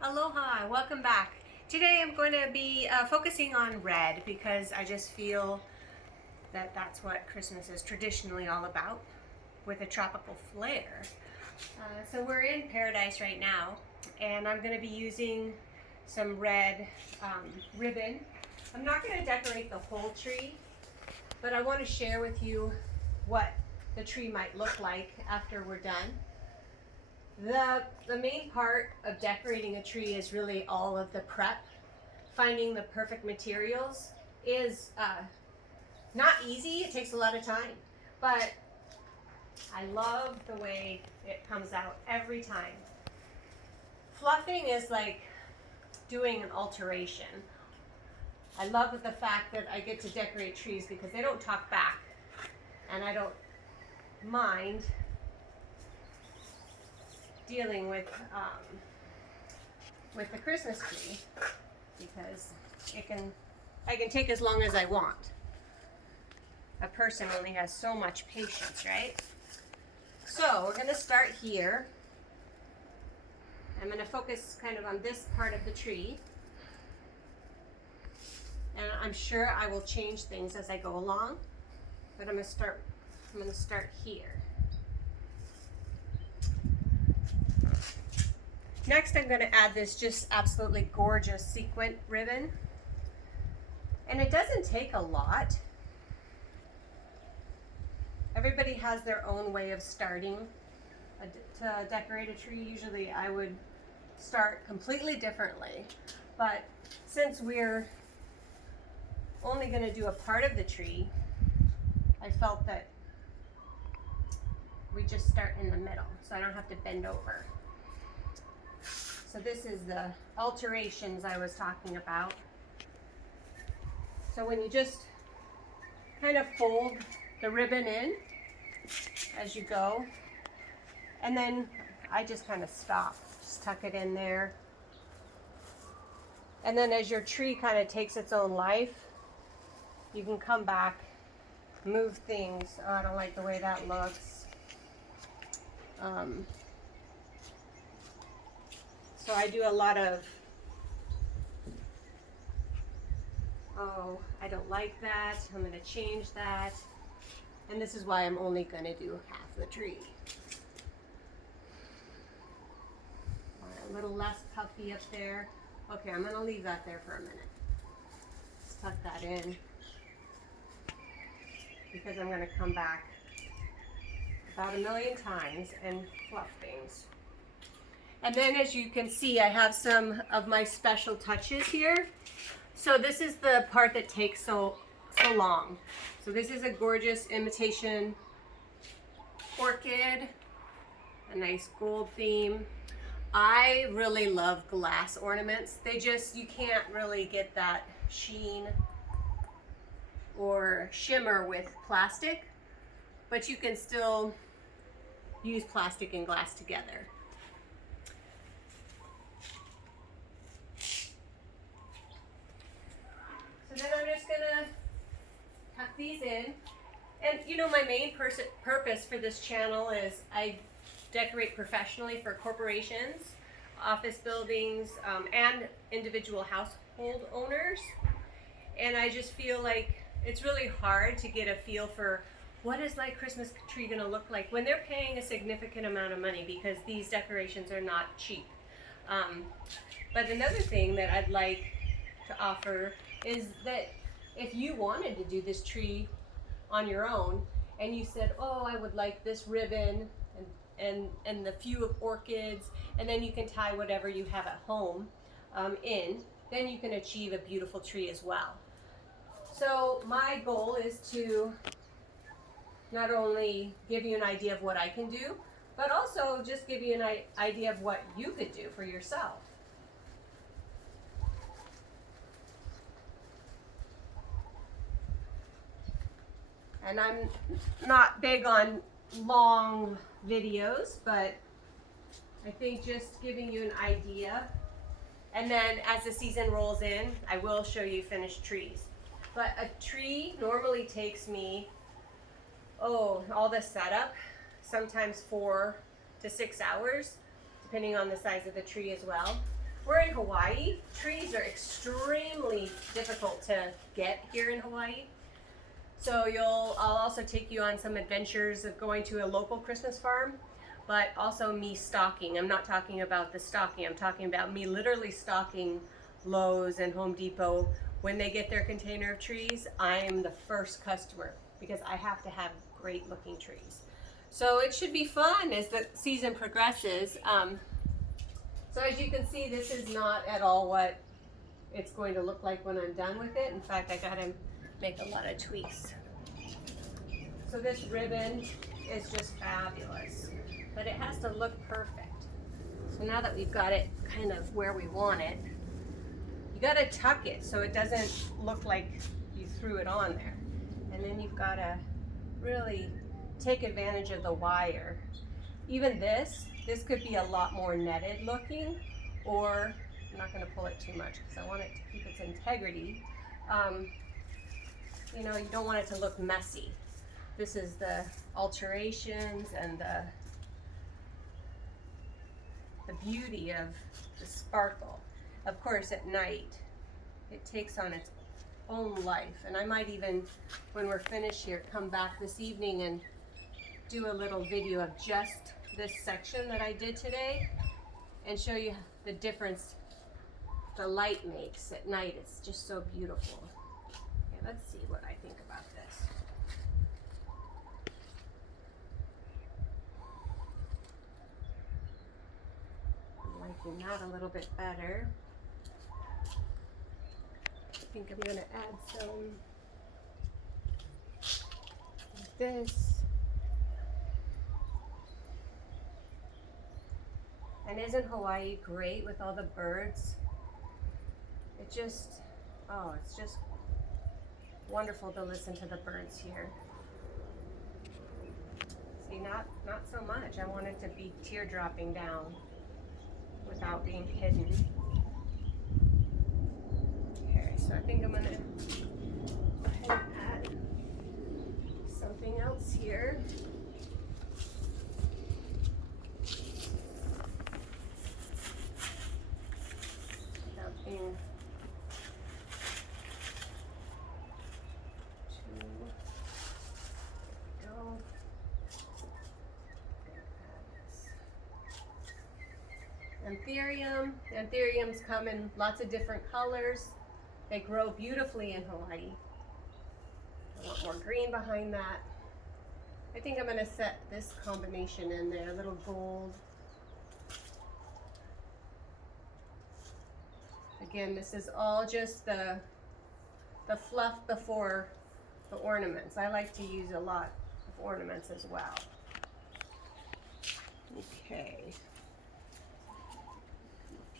Aloha, welcome back. Today I'm going to be focusing on red because I just feel that that's what Christmas is traditionally all about, with a tropical flair. So we're in paradise right now, and I'm going to be using some red ribbon. I'm not going to decorate the whole tree, but I want to share with you what the tree might look like after we're done. The main part of decorating a tree is really all of the prep. Finding the perfect materials is not easy. It takes a lot of time, but I love the way it comes out every time. Fluffing is like doing an alteration. I love the fact that I get to decorate trees because they don't talk back, and I don't mind dealing with the Christmas tree because I can take as long as I want. A person only has so much patience, right? So we're going to start here. I'm going to focus kind of on this part of the tree, and I'm sure I will change things as I go along, but I'm going to start here. Next, I'm going to add this just absolutely gorgeous sequin ribbon. And it doesn't take a lot. Everybody has their own way of starting to decorate a tree. Usually I would start completely differently. But since we're only going to do a part of the tree, I felt that we just start in the middle so I don't have to bend over. So this is the alterations I was talking about. So when you just kind of fold the ribbon in as you go, and then I just kind of stop, just tuck it in there. And then as your tree kind of takes its own life, you can come back, move things. Oh, I don't like the way that looks. So I do a lot of, oh, I don't like that, I'm going to change that. And this is why I'm only going to do half the tree. A little less puffy up there. Okay, I'm going to leave that there for a minute. Let's tuck that in because I'm going to come back about a million times and fluff things. And then as you can see, I have some of my special touches here. So this is the part that takes so long. So this is a gorgeous imitation orchid, a nice gold theme. I really love glass ornaments. You can't really get that sheen or shimmer with plastic, but you can still use plastic and glass together. So then I'm just gonna tuck these in. And you know, my main purpose for this channel is I decorate professionally for corporations, office buildings, and individual household owners. And I just feel like it's really hard to get a feel for what is my Christmas tree gonna look like when they're paying a significant amount of money, because these decorations are not cheap. But another thing that I'd like to offer is that if you wanted to do this tree on your own and you said, oh, I would like this ribbon and the few orchids, and then you can tie whatever you have at home in, then you can achieve a beautiful tree as well. So my goal is to not only give you an idea of what I can do, but also just give you an idea of what you could do for yourself. And I'm not big on long videos, but I think just giving you an idea. And then as the season rolls in, I will show you finished trees. But a tree normally takes me, all the setup, sometimes 4 to 6 hours, depending on the size of the tree as well. We're in Hawaii. Trees are extremely difficult to get here in Hawaii. So I'll also take you on some adventures of going to a local Christmas farm, but also me stocking. I'm not talking about the stocking. I'm talking about me literally stocking Lowe's and Home Depot. When they get their container of trees, I'm the first customer because I have to have great looking trees. So it should be fun as the season progresses. So as you can see, this is not at all what it's going to look like when I'm done with it. In fact, I gotta make a lot of tweaks. So this ribbon is just fabulous, but it has to look perfect. So now that we've got it kind of where we want it, you gotta tuck it so it doesn't look like you threw it on there. And then you've gotta really take advantage of the wire. Even this could be a lot more netted looking, or I'm not going to pull it too much because I want it to keep its integrity. You know, you don't want it to look messy. This is the alterations and the beauty of the sparkle. Of course, at night, it takes on its own life. And I might even, when we're finished here, come back this evening and do a little video of just this section that I did today and show you the difference the light makes at night. It's just so beautiful. Okay, let's see what I think about this. I'm liking that a little bit better. I think I'm gonna add some of this. And isn't Hawaii great with all the birds? It just, oh, it's just wonderful to listen to the birds here. See, not so much. I want it to be teardropping down without being hidden. Okay, so I think I'm gonna go ahead and add something else here. Anthurium. Anthuriums come in lots of different colors. They grow beautifully in Hawaii. I want more green behind that. I think I'm going to set this combination in there, a little gold. Again, this is all just the fluff before the ornaments. I like to use a lot of ornaments as well. Okay.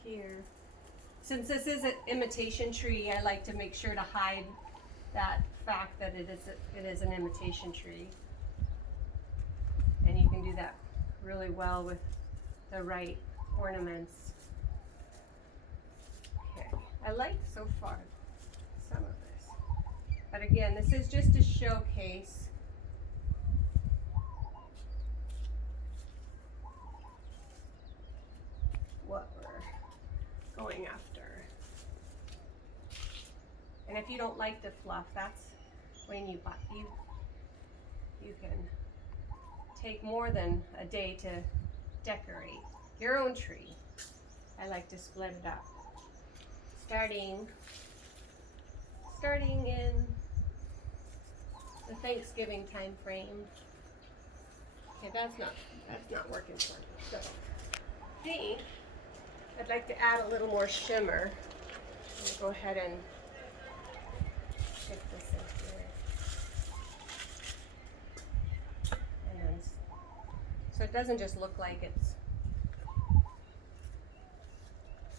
Here. Since this is an imitation tree, I like to make sure to hide that fact that it is an imitation tree. And you can do that really well with the right ornaments. Okay, I like so far some of this. But again, this is just a showcase. What we're going after. And if you don't like the fluff, that's when you can take more than a day to decorate your own tree. I like to split it up. Starting in the Thanksgiving time frame. Okay, that's not working for me. So I think I'd like to add a little more shimmer. I'm gonna go ahead and shift this in here. And then, so it doesn't just look like it's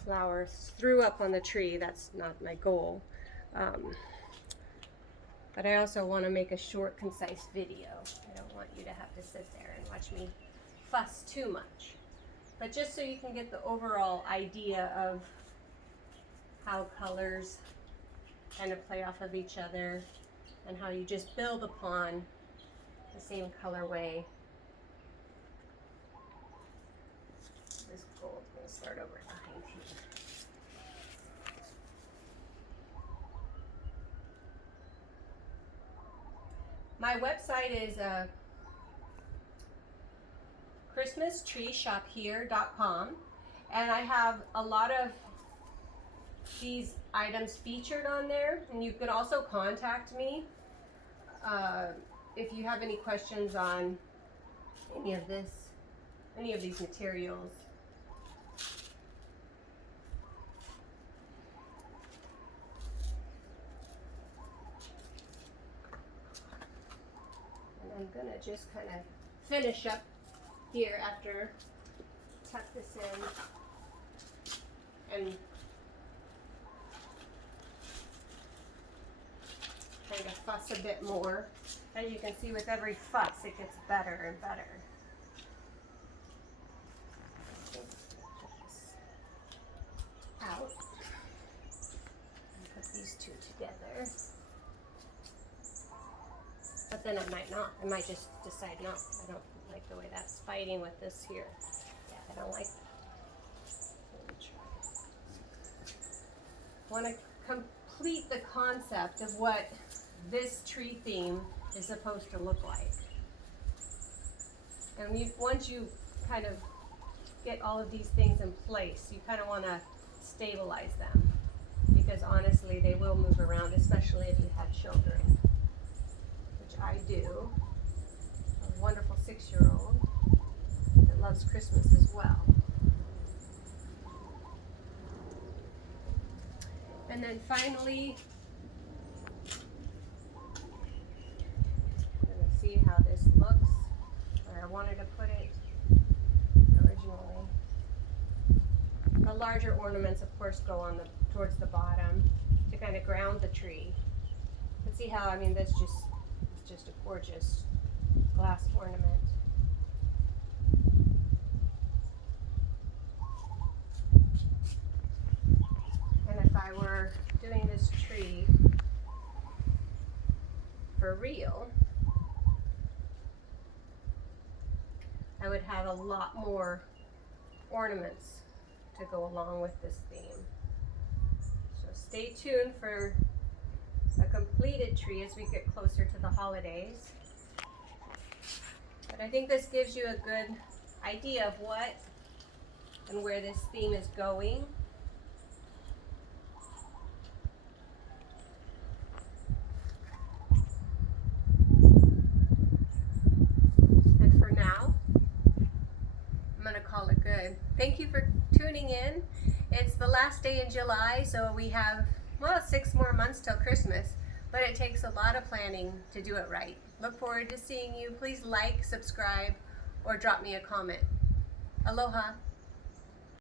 flowers threw up on the tree. That's not my goal. But I also want to make a short, concise video. I don't want you to have to sit there and watch me fuss too much. But just so you can get the overall idea of how colors kind of play off of each other and how you just build upon the same colorway. This gold, I'm going to start over behind here. My website is christmastreeshophere.com, and I have a lot of these items featured on there, and you can also contact me if you have any questions on any of these materials. And I'm gonna just kind of finish up here after tuck this in and kind of fuss a bit more. As you can see, with every fuss it gets better and better. Out and put these two together. But then I might not. I might just decide no. I don't like the way that's fighting with this here. Yeah, I don't like that. Let me try. I want to complete the concept of what this tree theme is supposed to look like. And once you kind of get all of these things in place, you kind of want to stabilize them, because honestly they will move around, especially if you have children, which I do. A wonderful 6-year-old that loves Christmas as well. And then finally, I'm going to see how this looks, where I wanted to put it originally. The larger ornaments, of course, go on towards the bottom to kind of ground the tree. But see how, I mean, this it's just a gorgeous glass ornament. And if I were doing this tree for real, I would have a lot more ornaments to go along with this theme. So stay tuned for a completed tree as we get closer to the holidays. But I think this gives you a good idea of what and where this theme is going. And for now, I'm going to call it good. Thank you for tuning in. It's the last day in July, so we have, well, 6 more months till Christmas, but it takes a lot of planning to do it right. Look forward to seeing you. Please like, subscribe, or drop me a comment. Aloha.